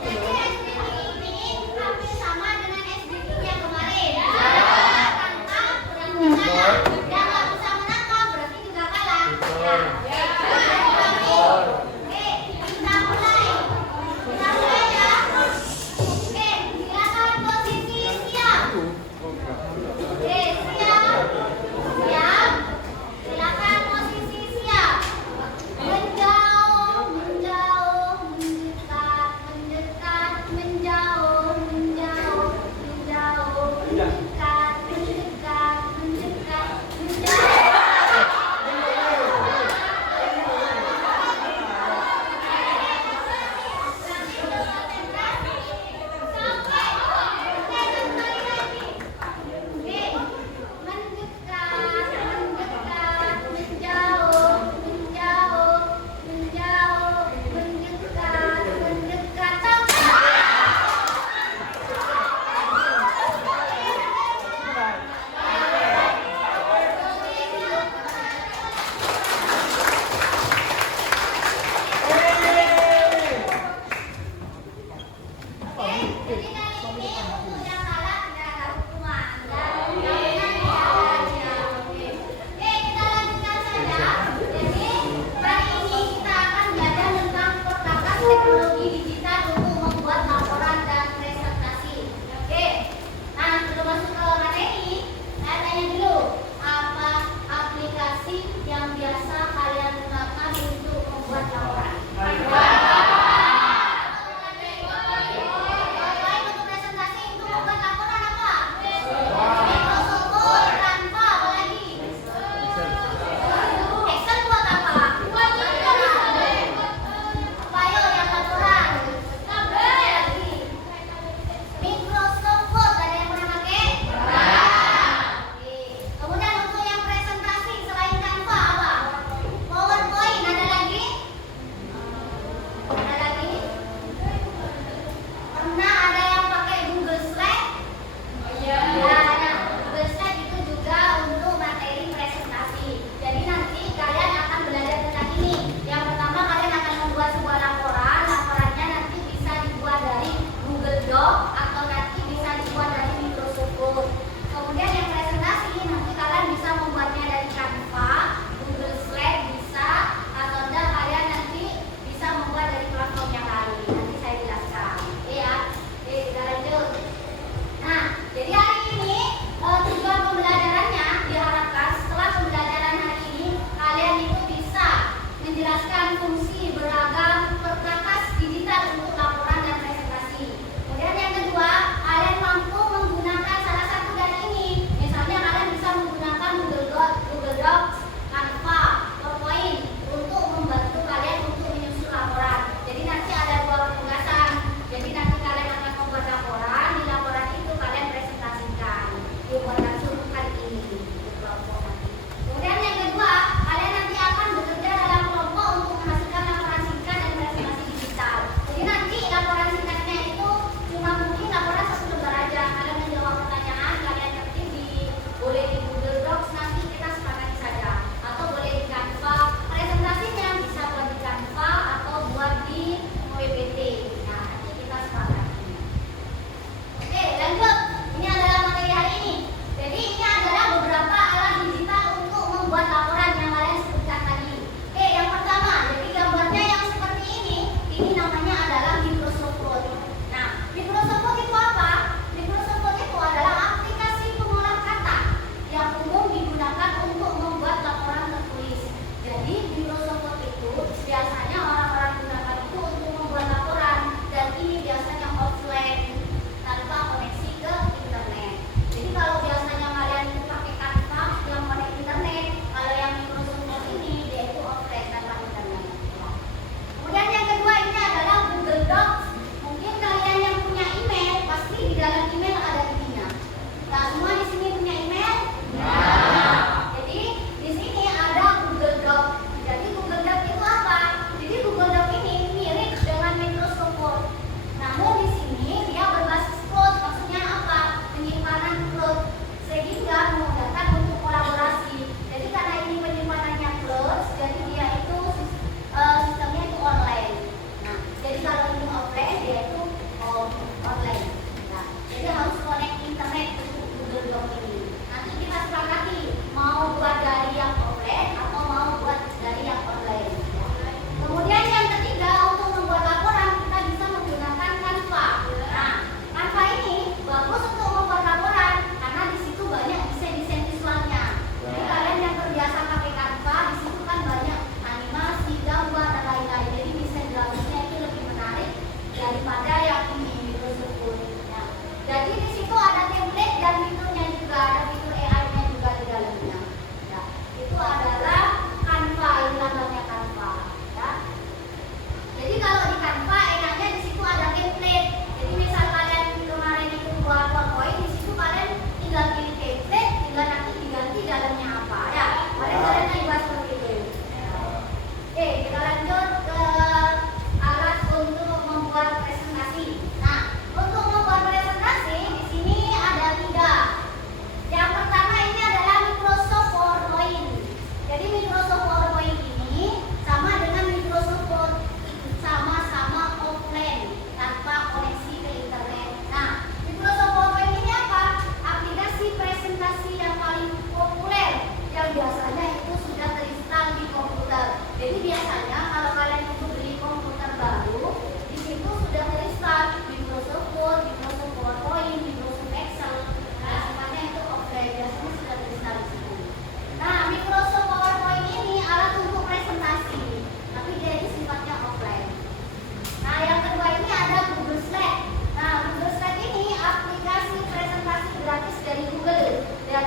Jadi SBY ini hampir sama dengan SBY yang kemarin. Tangkap yang kalah, yang nggak bisa menangkap berarti juga kalah. Oke, kita mulai. Kita mulai ya. Oke, silakan posisi siap. Oke, siap. Siap. Silakan posisi siap. Menjauh, menjauh, mendekat, mendekat,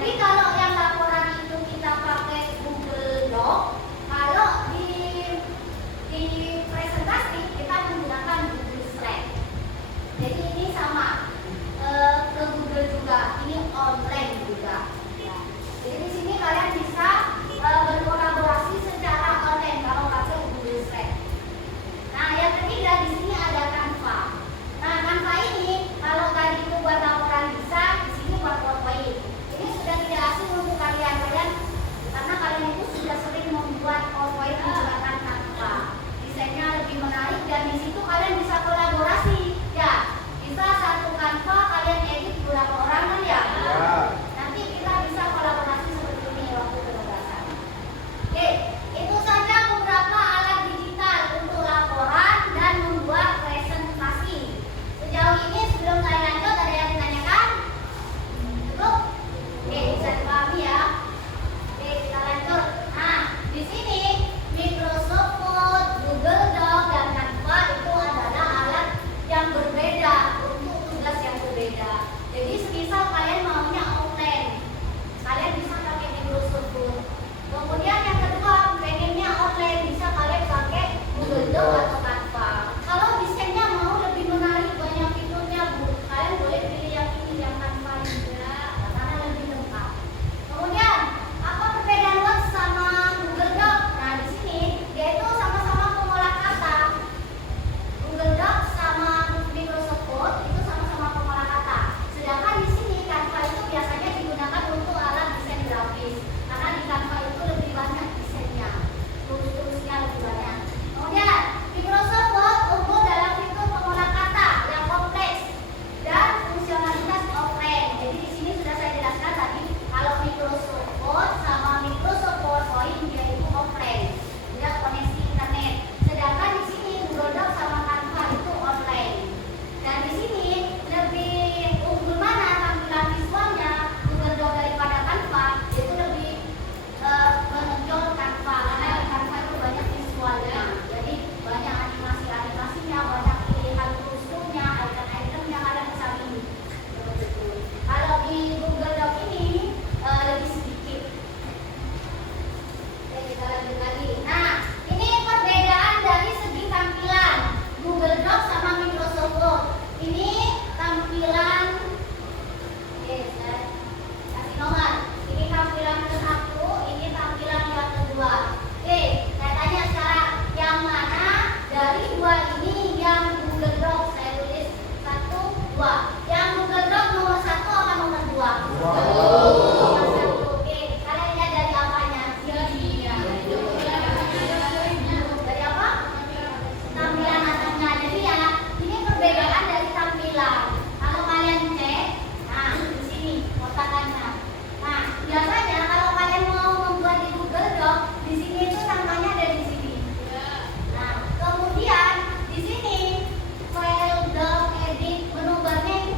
Jadi kalau yang laporan itu kita pakai Google Doc, kalau di presentasi kita menggunakan Google Slide. Jadi ini sama ke Google juga, ini online juga. Ya. Jadi di sini kalian bisa berkolaborasi secara online kalau pakai Google Slide. Nah, yang ketiga di sini ada Canva. Nah, Canva ini kalau tadi itu buat laporan bisa, di sini buat PowerPoint. Ini sudah tidak asing untuk kalian karena kalian itu sudah sering membuat PowerPoint menggunakan Canva. Desainnya lebih menarik dan di situ kalian bisa kolaborasi. Ya, bisa satu Canva kalian edit beberapa orang kan ya? Nanti kita bisa kolaborasi seperti ini waktu penugasan. Oke, itu saja beberapa alat digital untuk laporan dan membuat presentasi. Sejauh ini sebelum saya lanjut ada yang ditanyakan? Cukup? Oke, bisa dipahami ya. Oke, kita lanjut. Nah, di sini Microsoft Word, Google Doc, dan Canva itu adalah alat yang berbeda untuk tugas yang berbeda. Jadi semisal kalian maunya offline, kalian bisa pakai Microsoft Word. Kemudian yang kedua, pengennya online, bisa kalian pakai Google Doc atau Canva. Kalau desainnya mau lebih menarik, banyak fiturnya, kalian boleh pilih yang ini, yang Canva juga, karena lebih lengkap. Kemudian, apa perbedaan Word sama Google Doc? Nah, di sini dia itu sama-sama pengolah kata. Google Doc sama Microsoft Word itu sama-sama pengolah kata. Sedangkan di sini Canva itu biasanya digunakan untuk alat desain grafis. Karena di Canva itu lebih banyak desainnya, tulis-tulisnya lebih banyak. Kemudian Microsoft Word unggul dalam fitur pengolah kata yang kompleks dan fungsionalitas offline. Jadi di sini sudah saya jelaskan tadi kalau Microsoft Word sama Microsoft PowerPoint dia itu offline, dia koneksi internet. Sedangkan di sini Google Doc sama Canva itu online. Dan di sini lebih unggul mana tampilan visualnya Google Doc daripada Canva, itu lebih menonjol Canva karena di Canva itu banyak visualnya. Jadi banyak animasi-animasinya, banyak pilihan toolsnya, item-itemnya kalian bisa pilih. Seperti itu. Kalau di Google Doc ini lebih sedikit. Oke, kita lanjut lagi. Nah, ini perbedaan dari segi tampilan Google Doc sama Microsoft Word. Ini tampilan, oke, saya kasih nomor. Ini tampilan ke-1, ini tampilan yang kedua. Oke, saya tanya sekarang, yang mana dari dua ini yang Google Doc? Saya tulis 1, 2. Yang Google Doc nomor 1 apa nomor 2? Nomor 1. Oke, kalian lihat dari apanya? Dari apa? Tampilan atasnya. Jadi ya, ini perbedaan dari tampilan. Kalau kalian cek, nah di sini kotakannya. Nah, biasanya kalau kalian mau membuat di Google Doc, di sini itu namanya ada di sini. Nah, kemudian di sini file doc edit menu barnya itu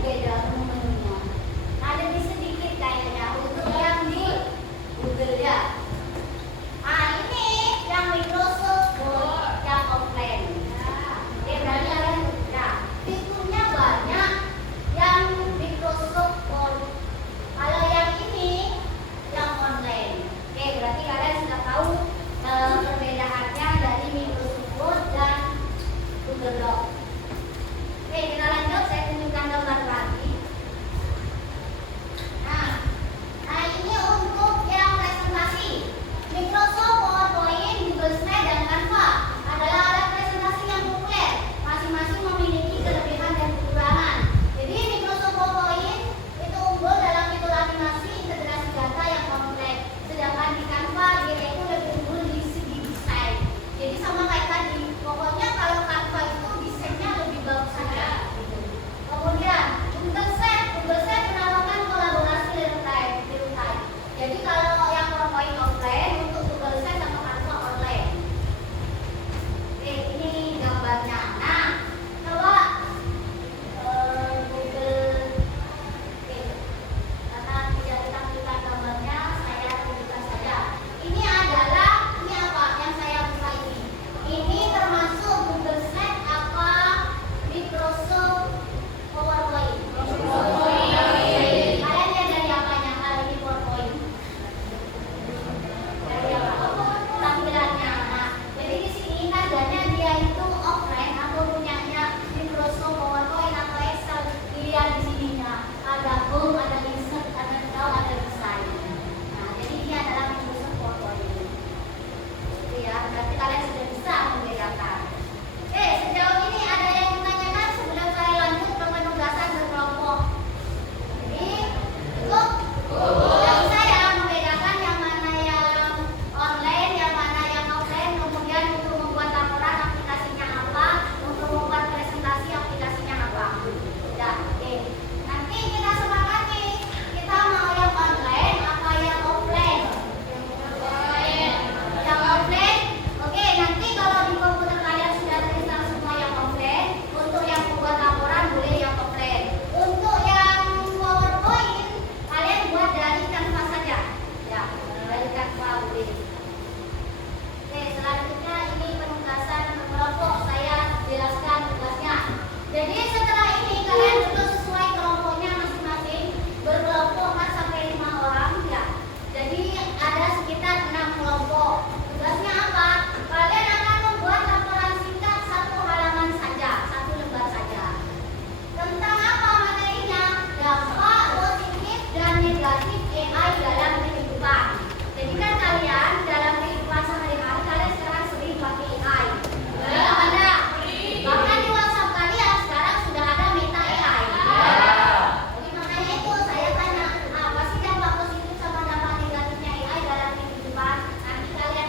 Jadi setelah ini kalian duduk sesuai kelompoknya masing-masing, berkelompok 4 sampai 5 orang ya. Jadi ada sekitar 6 kelompok. Tugasnya apa? Kalian akan membuat laporan singkat 1 halaman saja, 1 lembar saja. Tentang apa materinya? Dampak positif dan negatif AI dalam kehidupan. Jadi kan kalian dalam kehidupan sehari-hari kalian sekarang sering pakai AI. Ya, ada. Bahkan di WhatsApp kalian sekarang sudah ada Meta AI. Jadi makanya itu saya tanya, apa sih dampak positif sama dampak negatifnya AI dalam kehidupan? Nanti kalian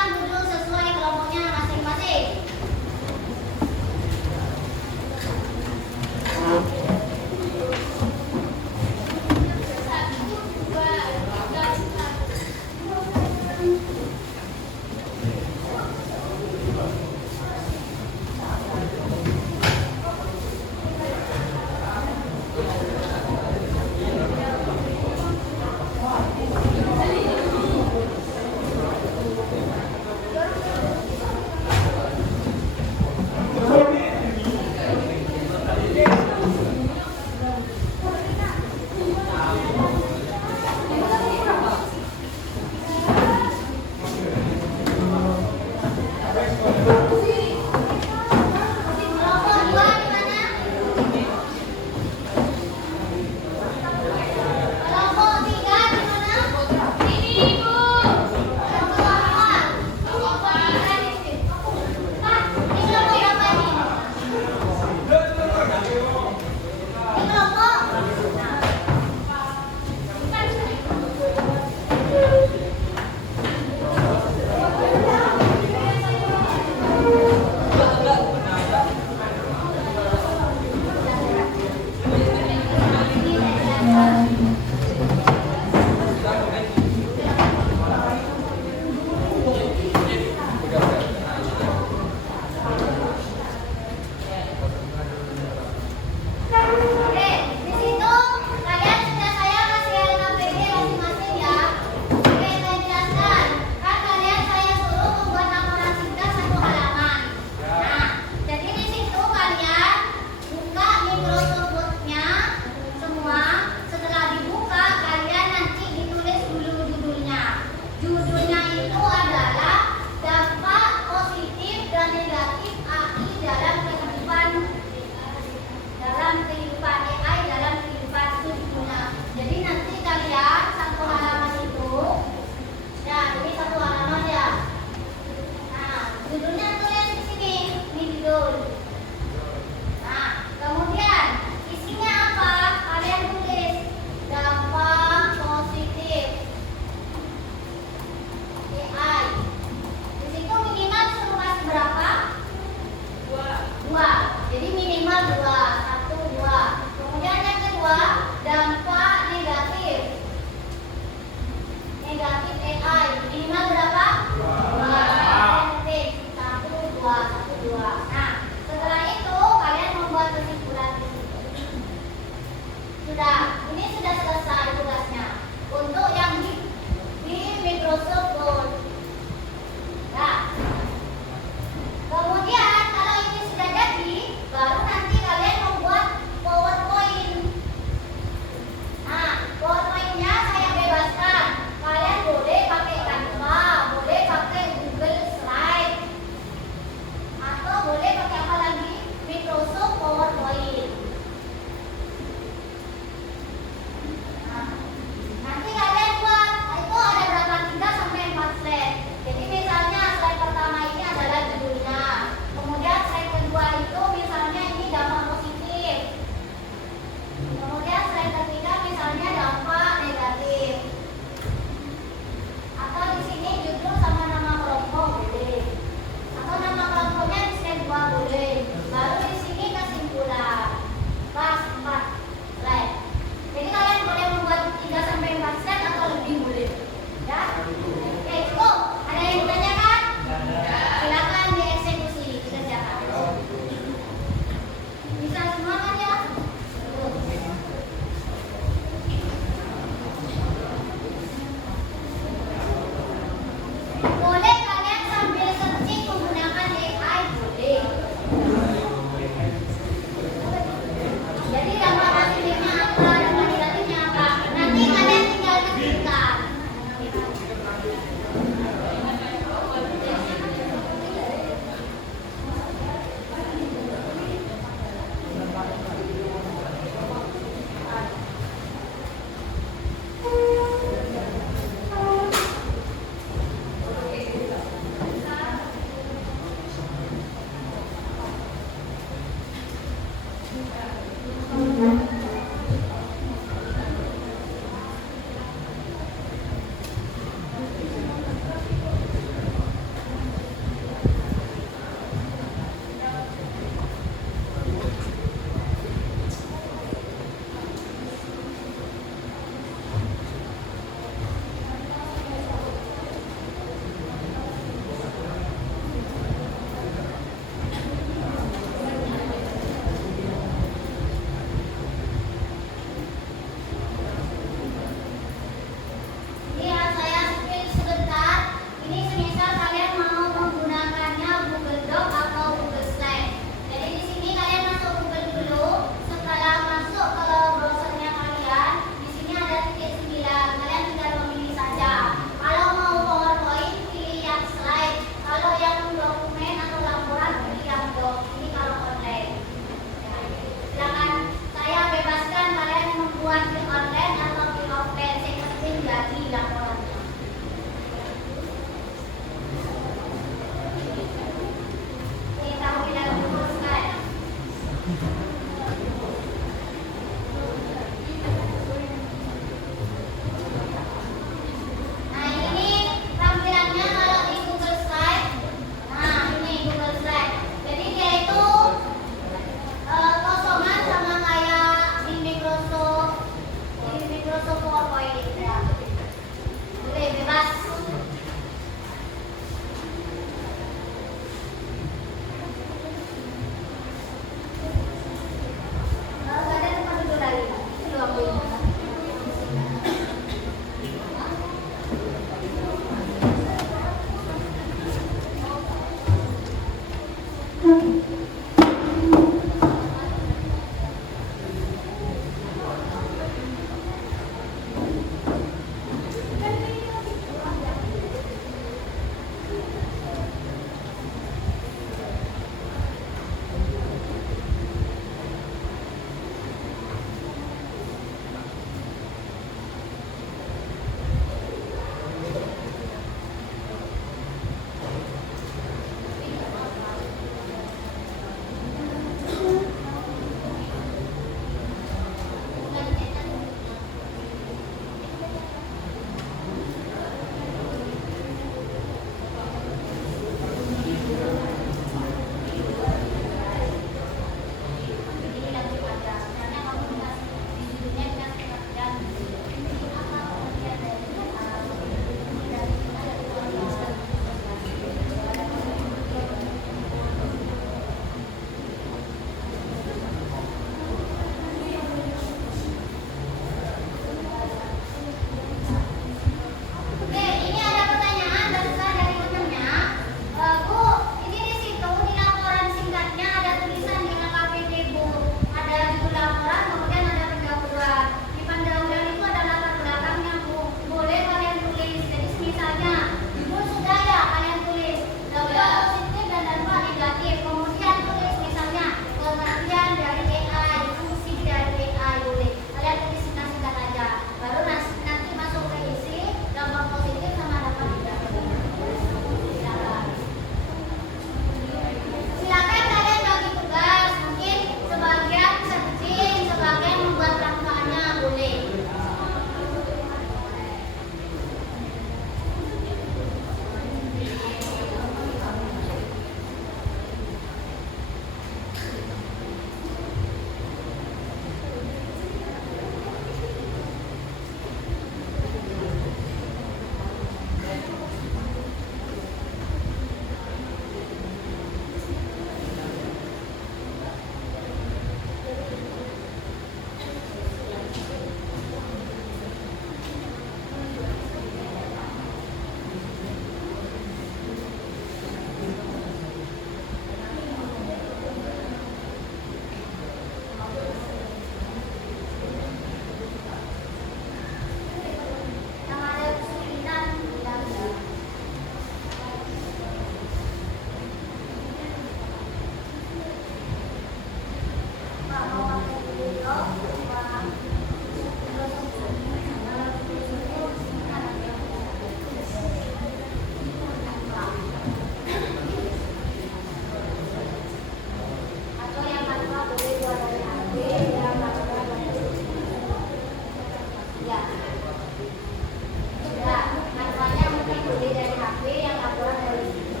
Sudah, manualnya mungkin beli dari HP yang laporan dari sini.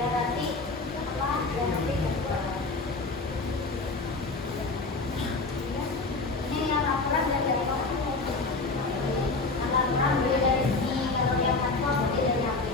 Ya nanti apa? Ya nanti ini yang laporan dari mana? Yang laporan beli dari sini, kalau yang manual beli dari HP.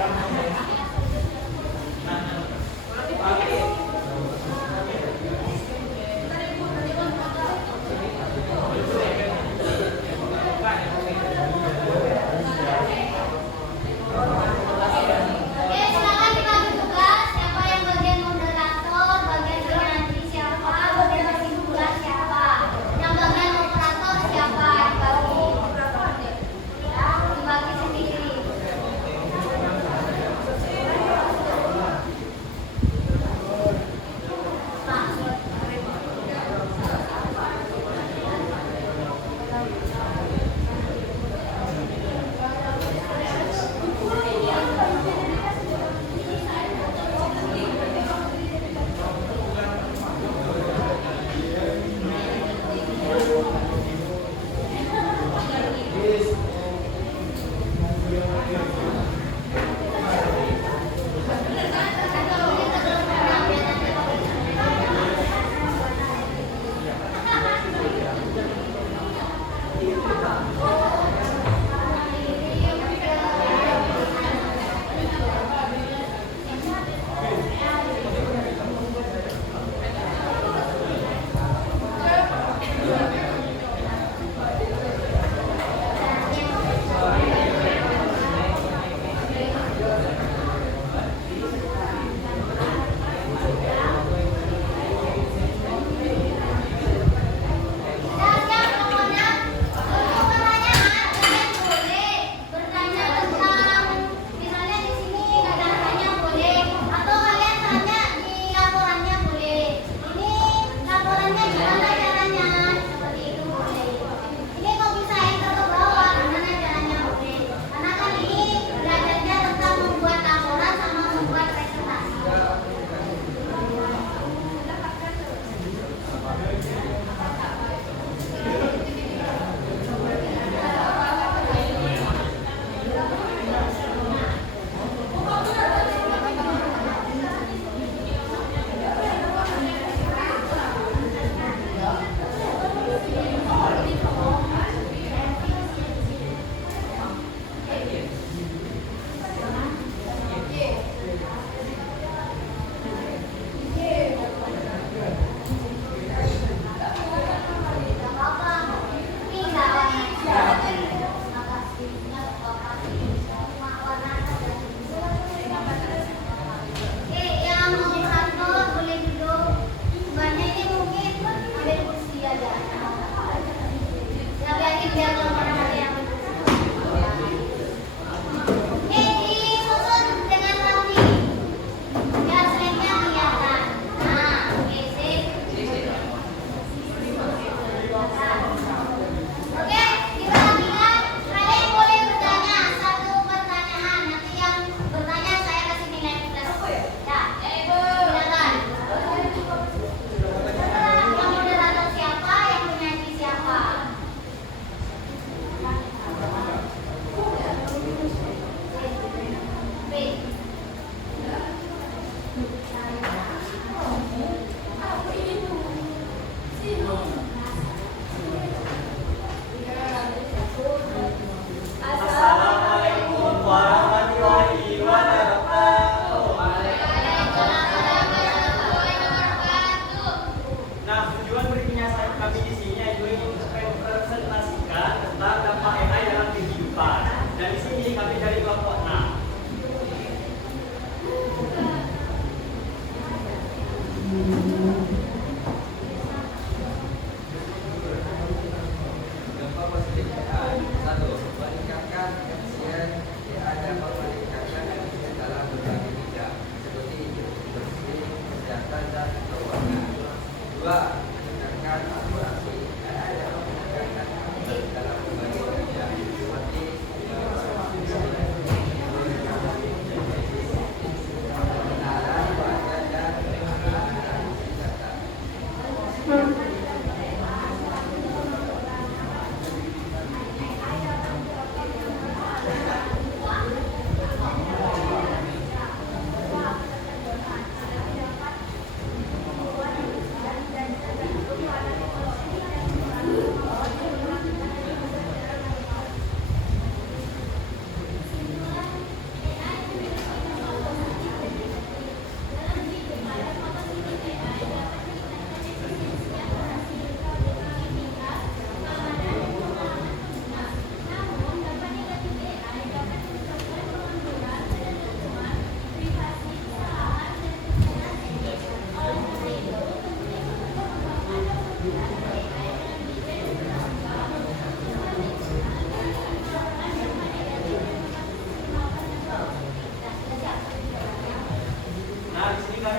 Oke, silakan kita bagi tugas. Siapa yang bagian moderator, bagian koordinasi siapa, bagian bagi tugas siapa, yang bagian operator siapa yang bagi, ya dibagi sendiri.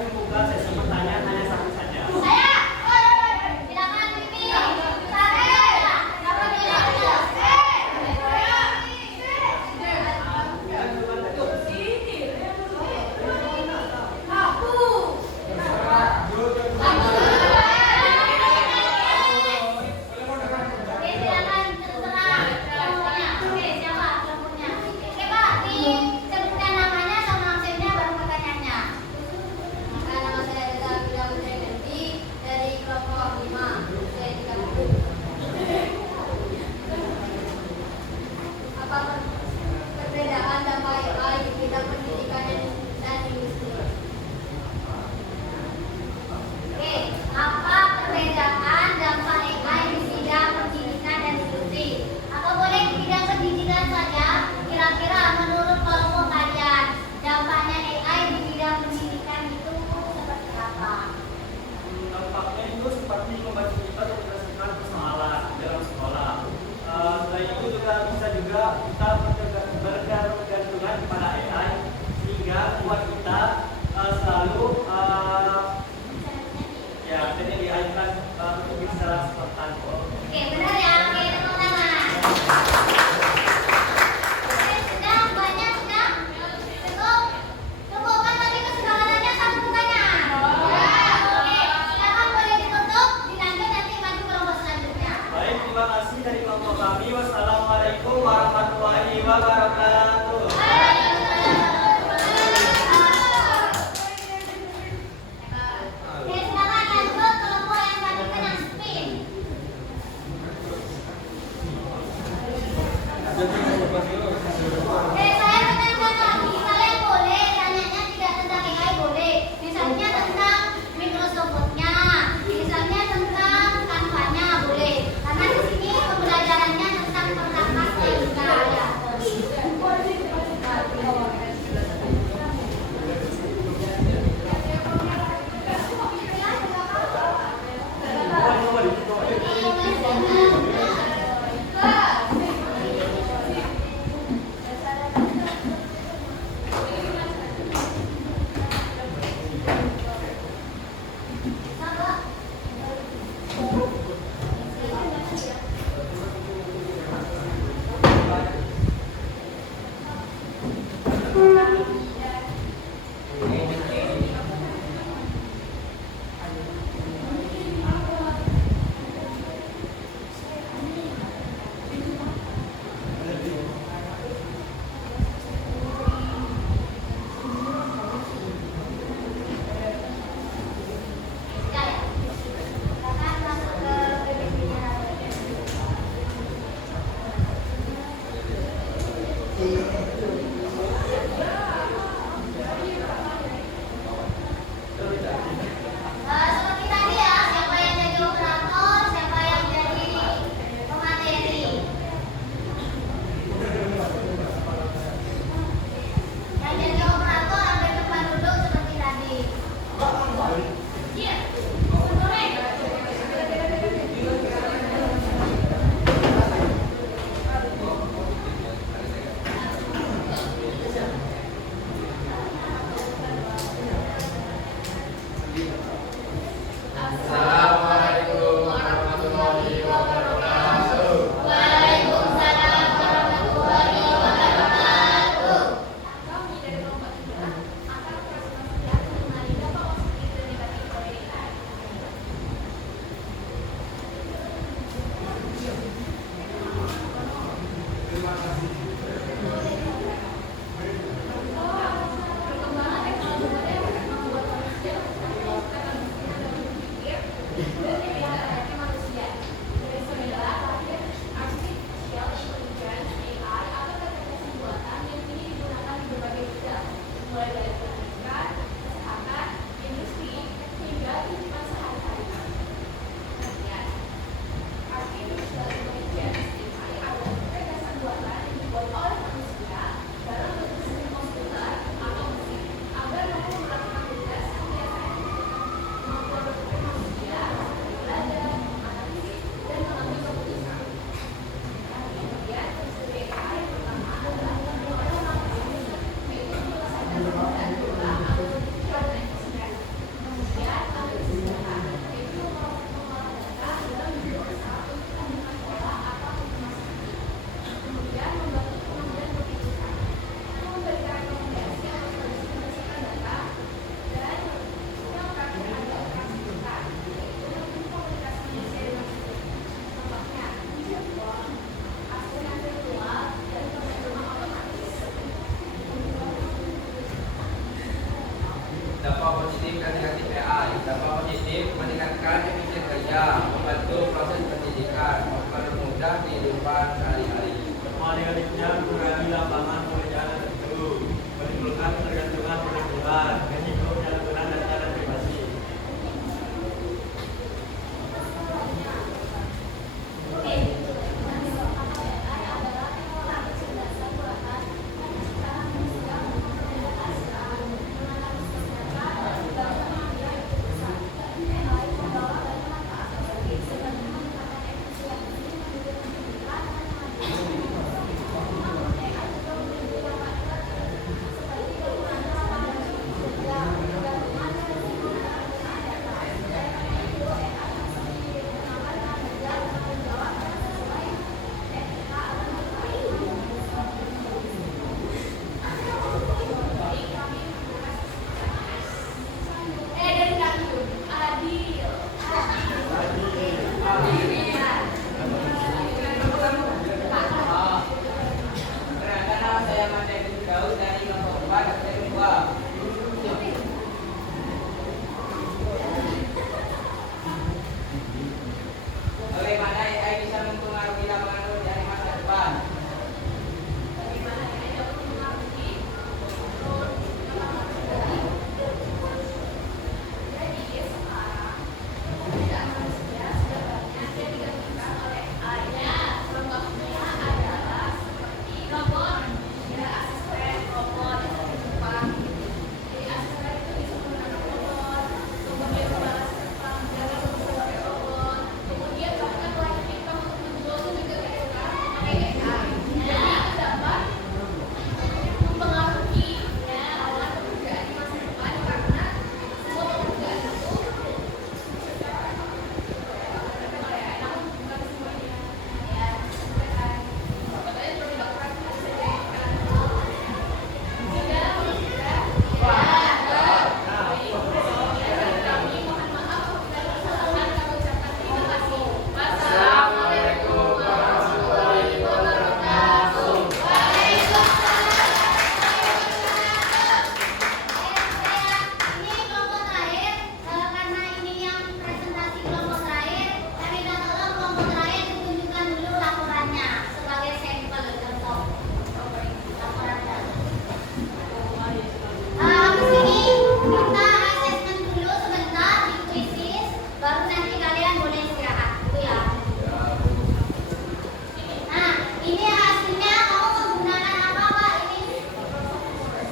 membuka sesi pertanyaan hanya satu saja. Saya, silakan Mimi. Nama saya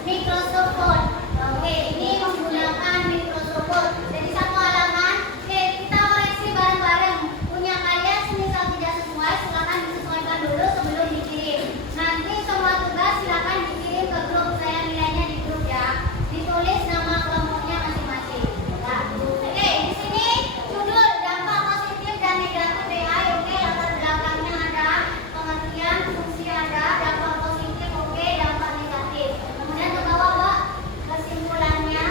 Microsoft Word. Oke, ini menggunakan Microsoft Word. Jadi satu halaman. Oke, kita koreksi bareng-bareng. Punya kalian semisal tidak sesuai, silakan disesuaikan dulu sebelum dikirim. Nanti semua tugas silakan dikirim ke grup. Saya nilainya di grup ya. Ditulis nama kelompoknya masing-masing. Nah, oke, di sini judul dampak positif dan negatif AI. Oke, latar belakangnya ada, pengertian fungsi ada, dampak positif, oke, dampak negatif. Kemudian ke bawah, Mbak, kesimpulannya.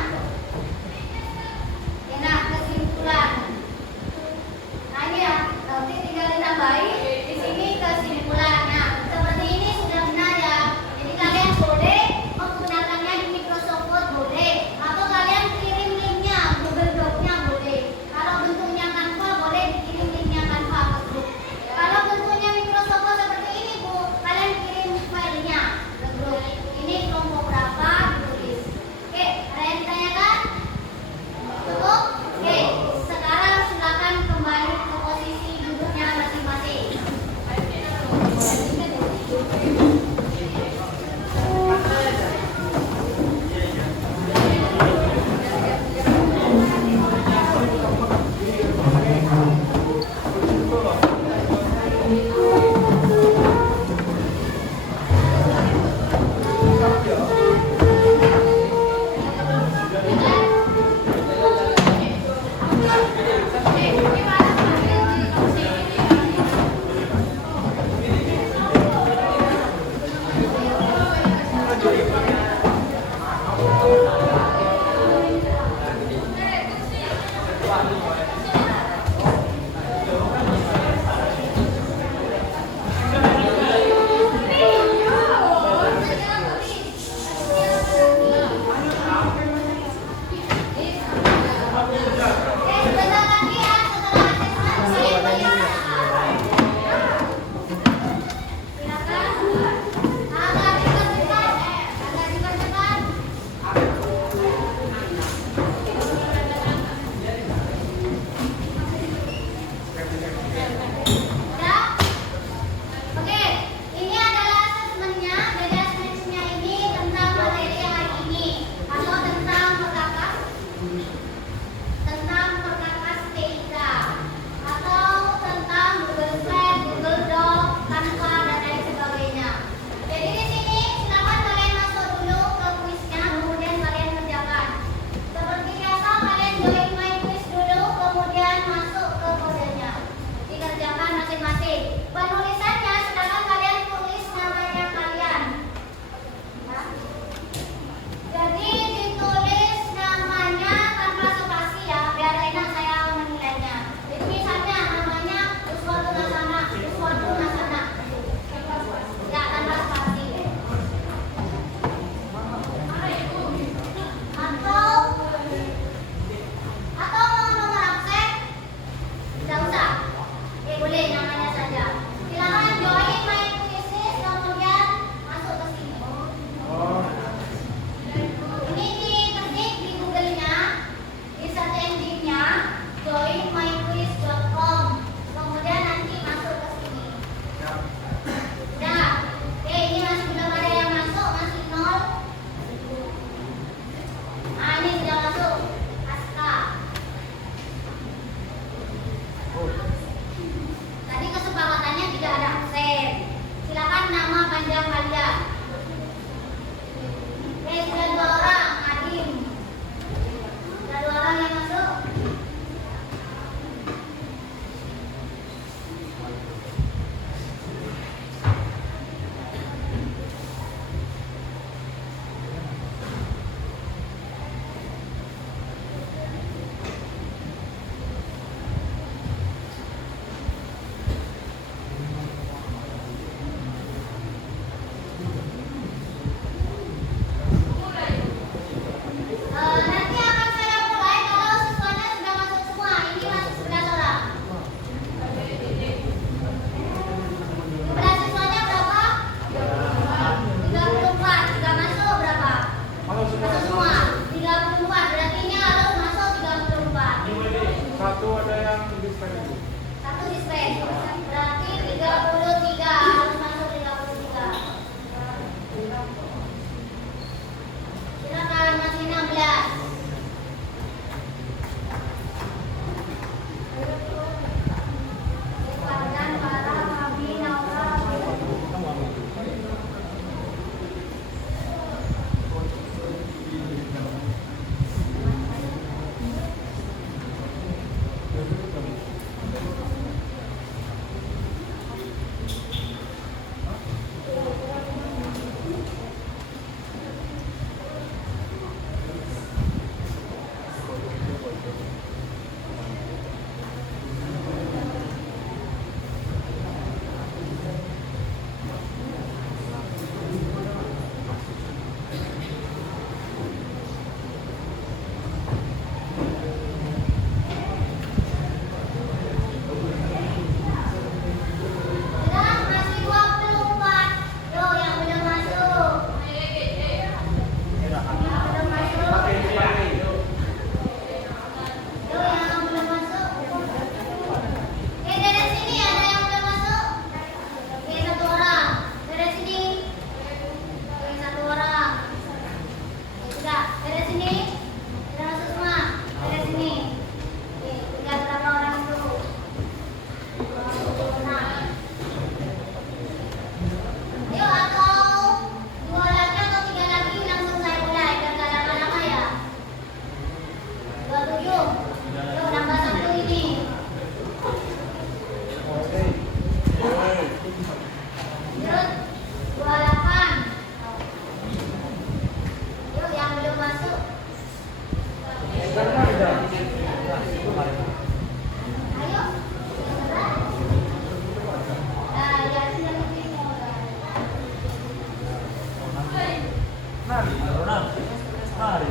Mari.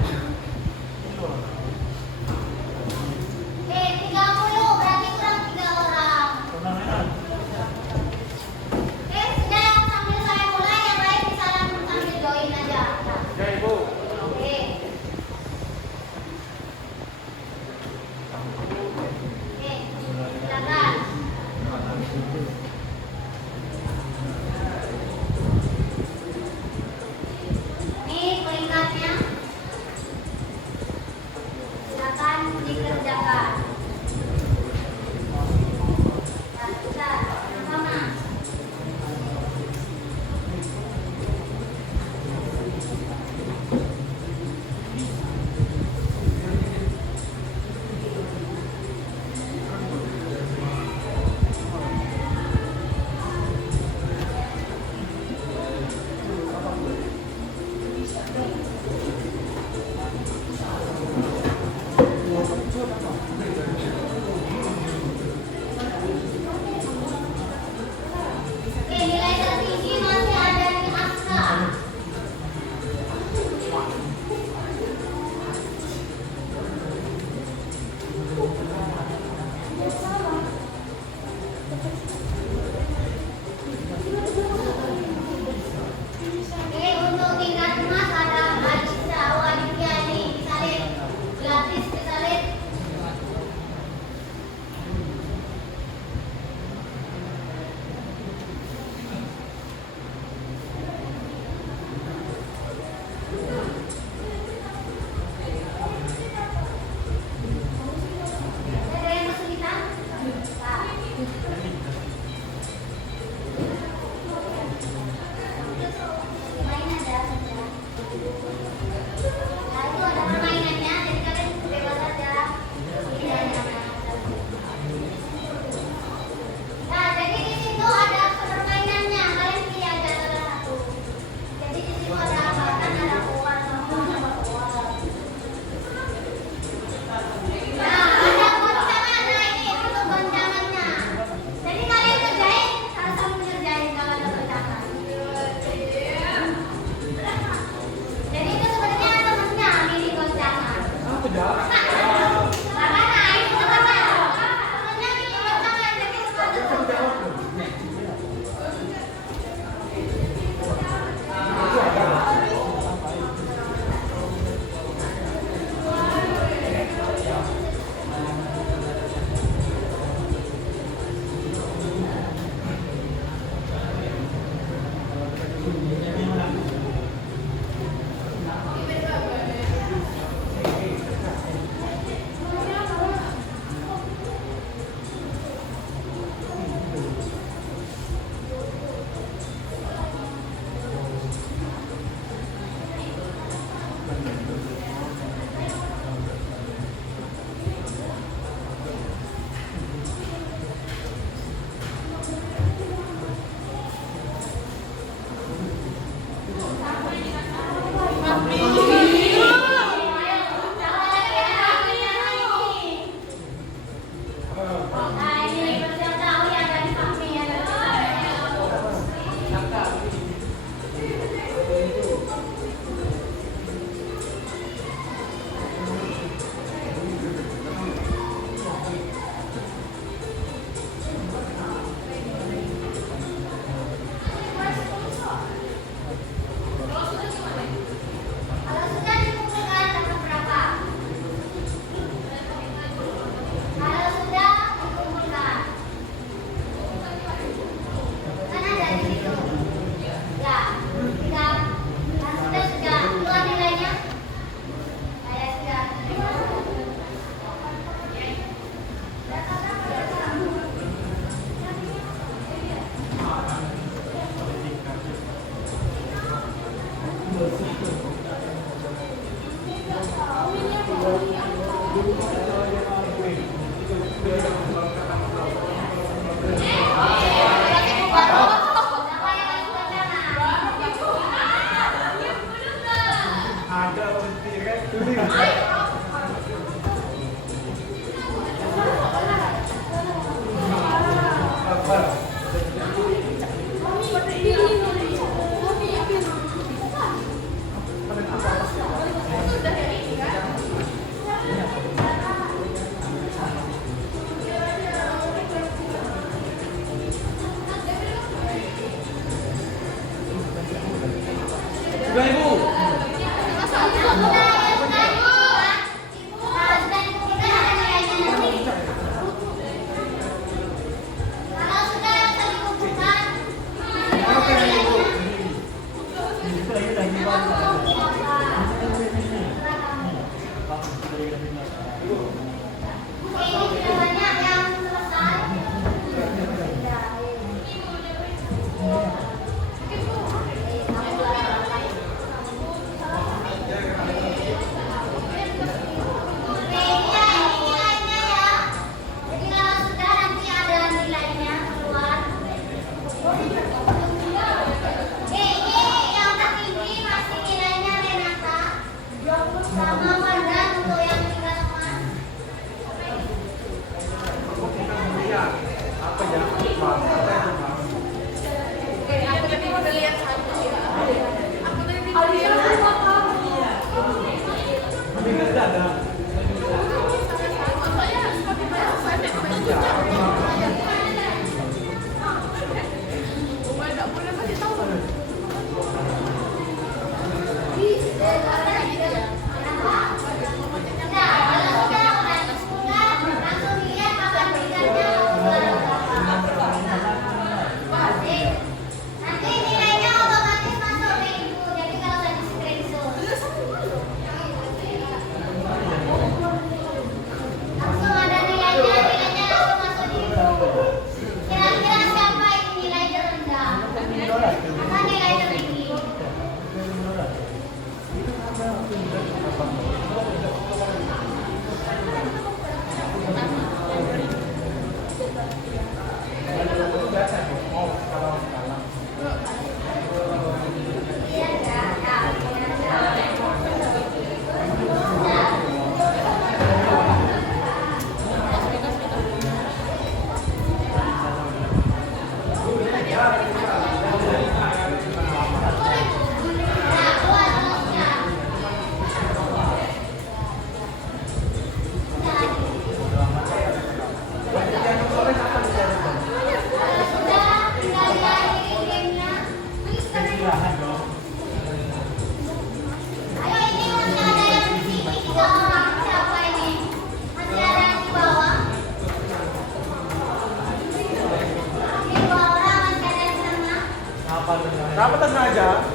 Eh, 30, berarti kurang 3 orang. Turnamen. Sudah sambil saya mulai, yang lain bisa langsung sambil join aja. Ya, Ibu. Oke. Oke, silakan. Ini peringkatnya. Silakan dikerjakan. Nah, kita sama-sama. Oke, nilai tertinggi masih ada di Aska. Oke, untuk tingkat emas ada Aditya, Aditya nih, bisa lihat. Gratis, bisa lihat. Ada yang kesulitan? Nah. Main aja saja. Nah, itu ada permainannya, jadi kalian bebas aja. Ini aja. Nah, jadi di situ ada permainannya. Kalian pilih aja salah satu. Jadi di situ ada apa? Kan ada uang sama ada uang. Nah, ada goncangan. Nah, ini untuk goncangannya. Jadi kalian kerjain, harus sambil ngerjain kalau ada goncangan. Jadi itu sebenarnya temennya mini goncangan. Apa dah? Karena itu temennya. Temennya mini goncangan, jadi sepatu goncangan. Nah, ini bersiap tahu ya dari samping ya. Kalau sudah dikumpulkan dapat berapa? Kalau sudah dikumpulkan, kan ada di situ. Ya, kita sudah keluar nilainya. Saya sudah. Ada penting tulis. Rapat saja.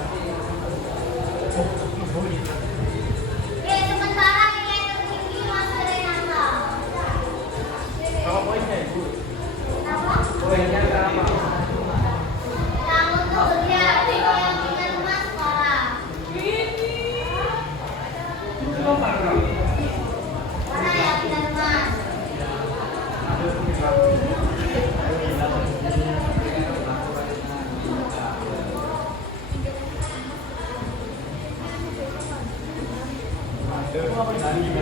Sementara nilai tertinggi masuk Renata. Berapa poinnya Ibu? Kenapa? Poinnya berapa? Yang untuk yang tinggal emas sekarang. Mana yang tinggal emas? Terima kasih.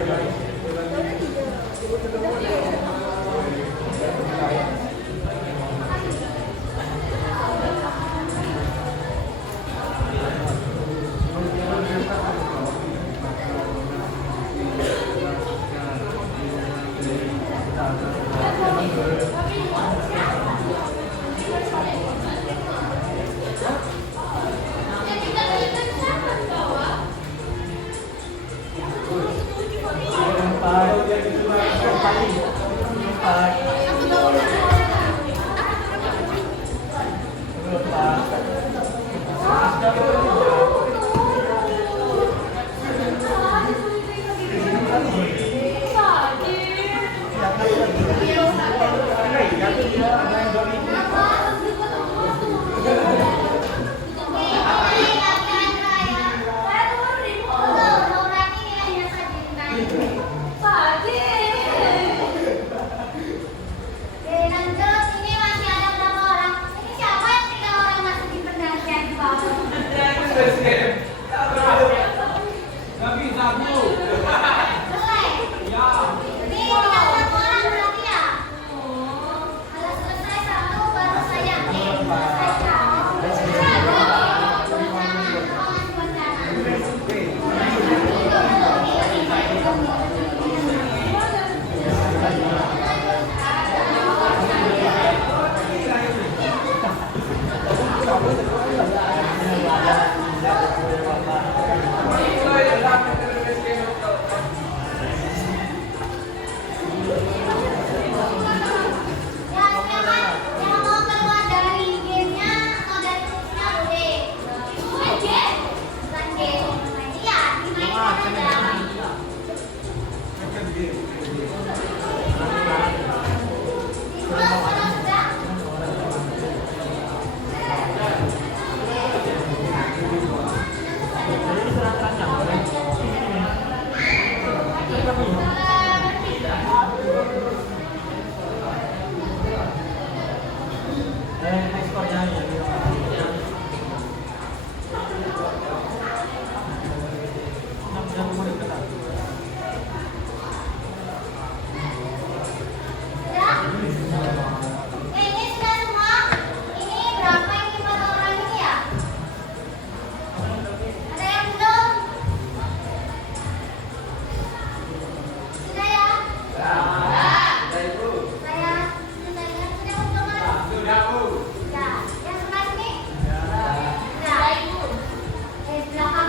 Ini sudah semua. Ini berapa ini buat orang ini ya? Ada yang belum? Sudah ya? Saya sudah untuk mas? Ya. Yang sebelah sini? Sudah.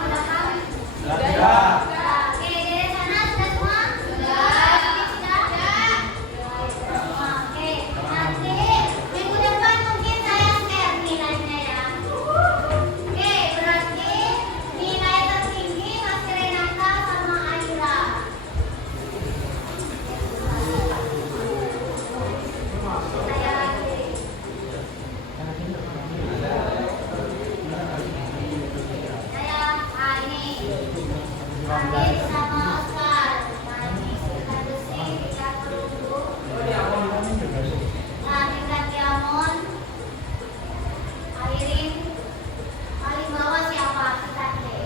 Belakang. Oke, dari sana sudah semua? Sudah. Sini sudah? Semua. Oke, nanti minggu depan mungkin saya share nilainya ya. Oke, berarti nilai tertinggi Mas Renata sama Aira. Saya lagi. Saya ini Amir sama Oscar. Nah, ini kita besi, kita perunggu. Nah, kita diamond. Airin. Paling bawah siapa? Kita cek.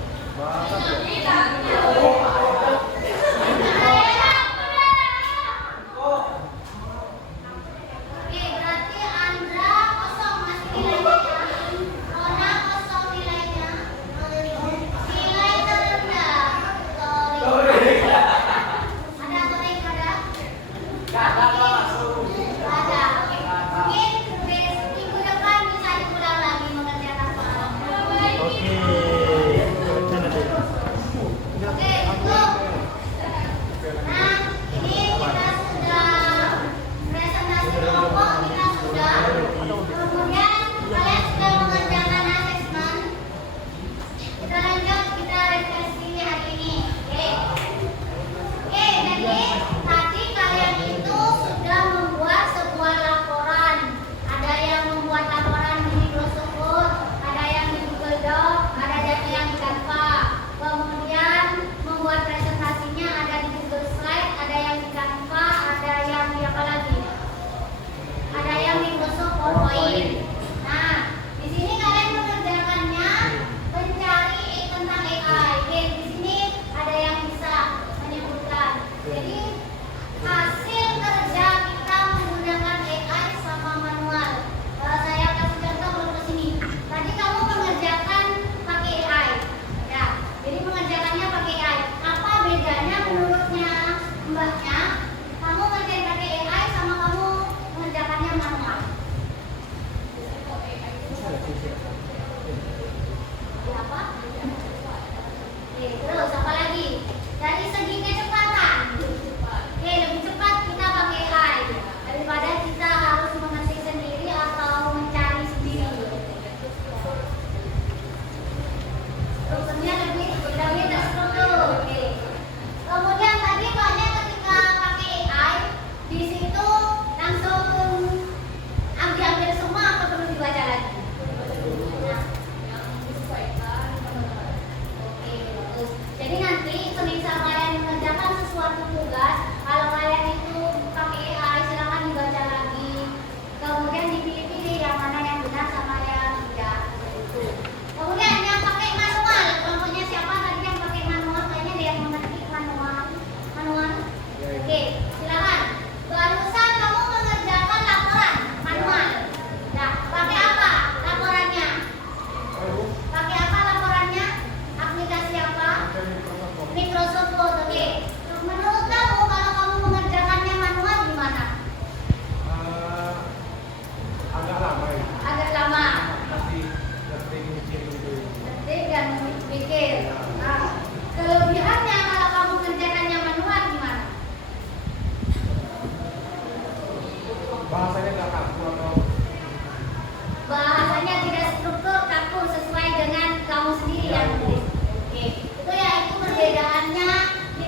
Oke, berarti Andra kosong masih nilainya ya. Rona kosong nilainya. Nilai terendah. Sorry. Ada torik ada? Ada. Oke. Mungkin minggu depan bisa diulang lagi mengerjakan soal. Oke, cukup. Nah, ini kita sudah presentasi kelompok, kita sudah. Kemudian kalian sudah mengerjakan asesmen. Kita lanjut, kita refleksi hari ini. Oke. Oke, jadi tadi kalian itu sudah membuat sebuah laporan. Ada yang membuat laporan di Microsoft Word, ada yang di Google Doc, ada yang di Canva. Kemudian membuat presentasinya ada di Google Slide, ada yang di Canva, ada yang di apa lagi? Ada yang di Microsoft PowerPoint. Nah, di sini kalian mengerjakannya mencari tentang AI. Oke, di sini ada yang bisa menyebutkan. Jadi hasil kerja kita menggunakan AI sama manual. Saya kasih contoh belum ke sini. Tadi kamu mengerjakan pakai AI. Ya, jadi mengerjakannya pakai AI. Apa bedanya menurutnya mbaknya? Kamu ngerjain pakai AI sama kamu mengerjakannya manual. Ya, apa? Oke, terus apa lagi? Dari segi kecepatan. Oke, lebih cepat kita pakai AI daripada kita harus mengetik sendiri atau mencari sendiri. Strukturnya lebih terstruktur. Oke. Kemudian tadi banyak ketika pakai AI di situ langsung ambil semua atau perlu dibaca lagi. Nah, oke, bagus. Jadi nanti semisal kalian mengerjakan sesuatu tugas, kalau kalian itu pakai AI silakan dibaca lagi. Kemudian dipilih-pilih yang mana yang benar sama yang tidak. Itu. Kemudian yang pakai manual, kelompoknya siapa tadi yang pakai manual? Kayaknya ada yang mengetik manual. Oke, silakan. Barusan kamu mengerjakan laporan manual. Nah, pakai apa laporannya? Pakai apa laporannya? Aplikasi apa? Microsoft Word. Oke. Menurut kamu kalau kamu mengerjakannya manual gimana? Agak lama ya. Agak lama. Masih mikir gitu. Jadi kan mikir. Nah, kelebihannya kalau kamu mengerjakannya manual gimana? Bahasanya nggak kaku atau Bahasanya tidak struktur, kaku, sesuai dengan kamu sendiri yang tulis. Oke. Itu ya, itu perbedaannya di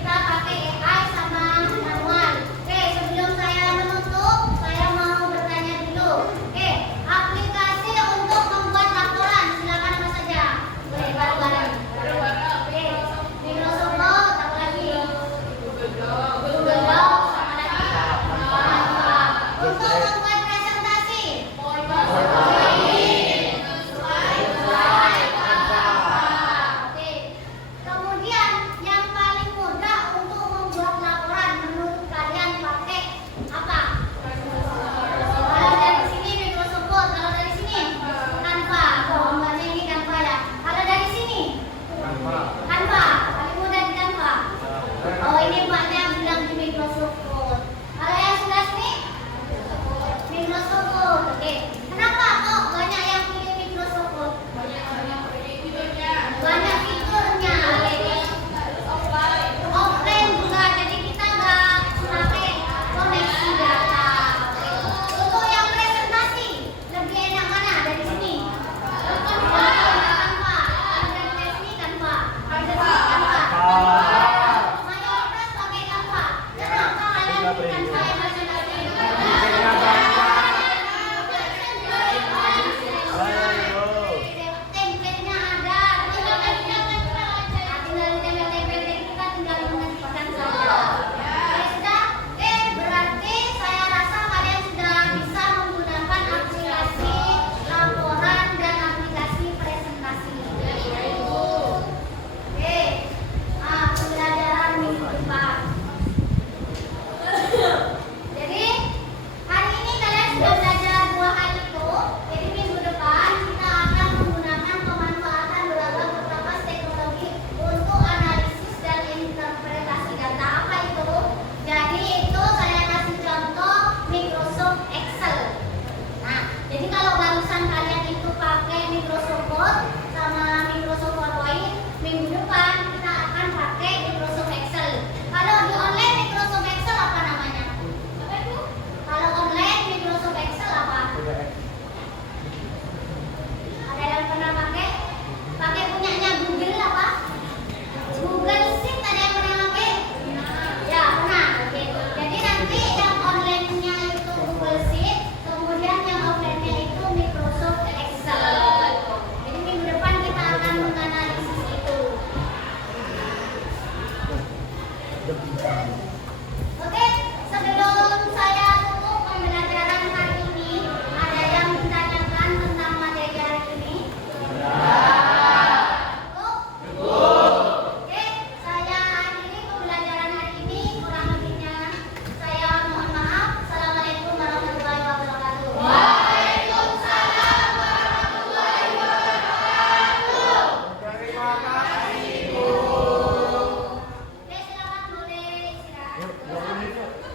Jadi itu saya kasih contoh Microsoft Excel. Nah, jadi kalau barusan kalian itu pakai Microsoft Word sama Microsoft PowerPoint, minggu depan kita akan pakai Microsoft Excel. Kalau di online Microsoft Excel apa namanya? Apa itu? Kalau online Microsoft Excel apa? Ada yang pernah pakai? Pakai punyanya Google apa? Google Sheet ada yang pernah pakai? Ya, pernah. Oke. Jadi nanti yang online-nya itu Google Sheet, kemudian yang offline-nya itu Microsoft Excel. Jadi minggu depan kita akan menganalisis itu. Oke, sebelum saya tutup pembelajaran hari ini, ada yang menanyakan tentang materi hari ini? Cukup? Oke, saya akhiri pembelajaran hari ini. Kurang lebihnya saya mohon maaf. Assalamualaikum warahmatullahi wabarakatuh. Waalaikumsalam warahmatullahi wabarakatuh. Terima kasih. Oke, silakan boleh istirahat. Yuk, 20 menit.